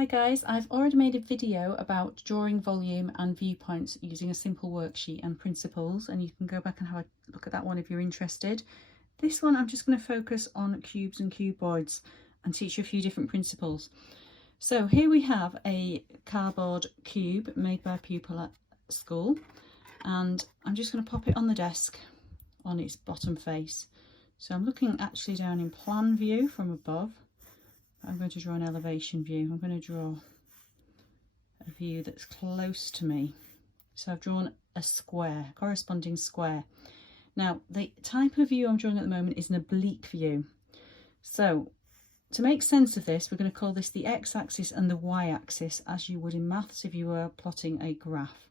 Hi guys, I've already made a video about drawing volume and viewpoints using a simple worksheet and principles, and you can go back and have a look at that one if you're interested. This one I'm just going to focus on cubes and cuboids and teach you a few different principles. So here we have a cardboard cube made by a pupil at school, and I'm just going to pop it on the desk on its bottom face. So I'm looking actually down in plan view from above. I'm going to draw an elevation view. I'm going to draw a view that's close to me. So I've drawn a square, corresponding square. Now the type of view I'm drawing at the moment is an oblique view. So to make sense of this, we're going to call this the x-axis and the y-axis, as you would in maths if you were plotting a graph.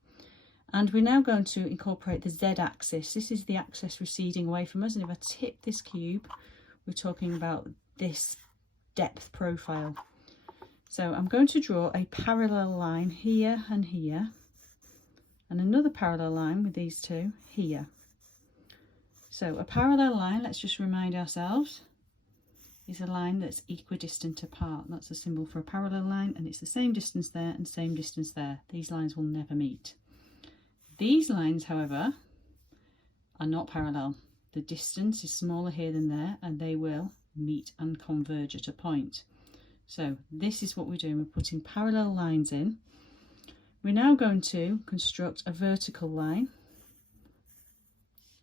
And we're now going to incorporate the z-axis. This is the axis receding away from us, and if I tip this cube, we're talking about this depth profile. So I'm going to draw a parallel line here and here, and another parallel line with these two here. So a parallel line, let's just remind ourselves, is a line that's equidistant apart. That's a symbol for a parallel line, and it's the same distance there and same distance there. These lines will never meet. These lines, however, are not parallel. The distance is smaller here than there, and they will meet and converge at a point. So this is what we're doing. We're putting parallel lines in. We're now going to construct a vertical line,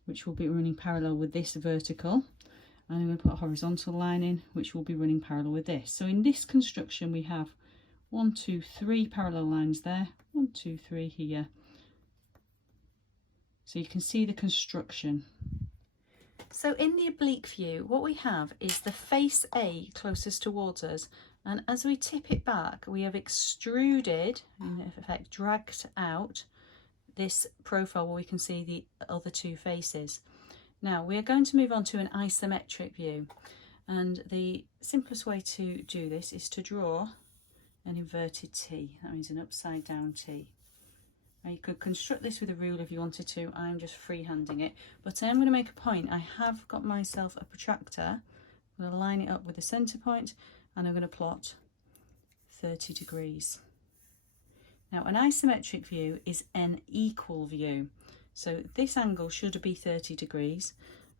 which will be running parallel with this vertical, and I'm going to put a horizontal line in, which will be running parallel with this. So in this construction we have 1, 2, 3 parallel lines there, 1, 2, 3 here. So you can see the construction. So in the oblique view, what we have is the face A closest towards us, and as we tip it back, we have extruded, in effect dragged out, this profile where we can see the other two faces. Now we are going to move on to an isometric view, and the simplest way to do this is to draw an inverted T. That means an upside down T. Now you could construct this with a ruler if you wanted to. I'm just freehanding it, but I am going to make a point. I have got myself a protractor. I'm going to line it up with the centre point, and I'm going to plot 30 degrees. Now an isometric view is an equal view, so this angle should be 30 degrees,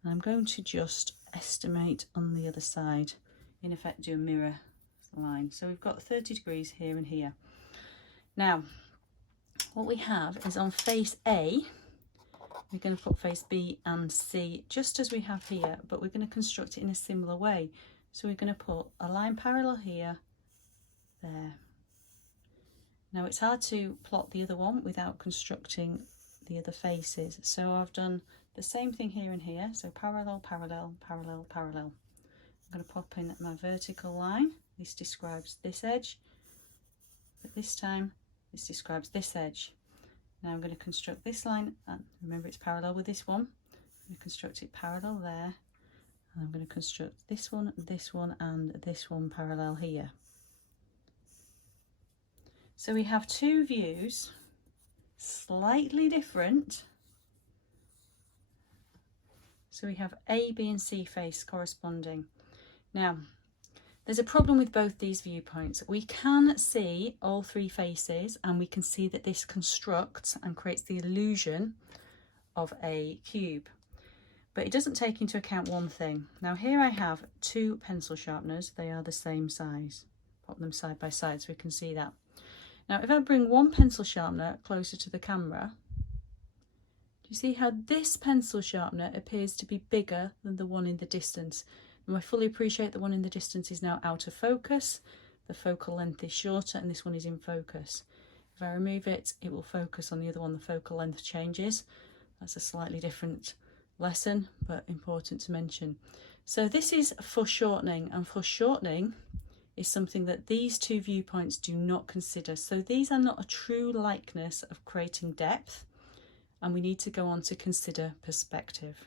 and I'm going to just estimate on the other side, in effect do a mirror line. So we've got 30 degrees here and here. Now what we have is on face A, we're going to put face B and C just as we have here, but we're going to construct it in a similar way. So we're going to put a line parallel here, there. Now it's hard to plot the other one without constructing the other faces, so I've done the same thing here and here. So parallel, parallel, parallel, parallel. I'm going to pop in my vertical line. This describes this edge, but this time this describes this edge. Now I'm going to construct this line, and remember it's parallel with this one. I'm going to construct it parallel there, and I'm going to construct this one, and this one parallel here. So we have two views, slightly different. So we have A, B and C face corresponding. Now there's a problem with both these viewpoints. We can see all three faces, and we can see that this constructs and creates the illusion of a cube. But it doesn't take into account one thing. Now here I have two pencil sharpeners. They are the same size. Pop them side by side so we can see that. Now if I bring one pencil sharpener closer to the camera, do you see how this pencil sharpener appears to be bigger than the one in the distance? And I fully appreciate the one in the distance is now out of focus. The focal length is shorter, and this one is in focus. If I remove it, it will focus on the other one. The focal length changes. That's a slightly different lesson, but important to mention. So this is foreshortening, and foreshortening is something that these two viewpoints do not consider. So these are not a true likeness of creating depth, and we need to go on to consider perspective.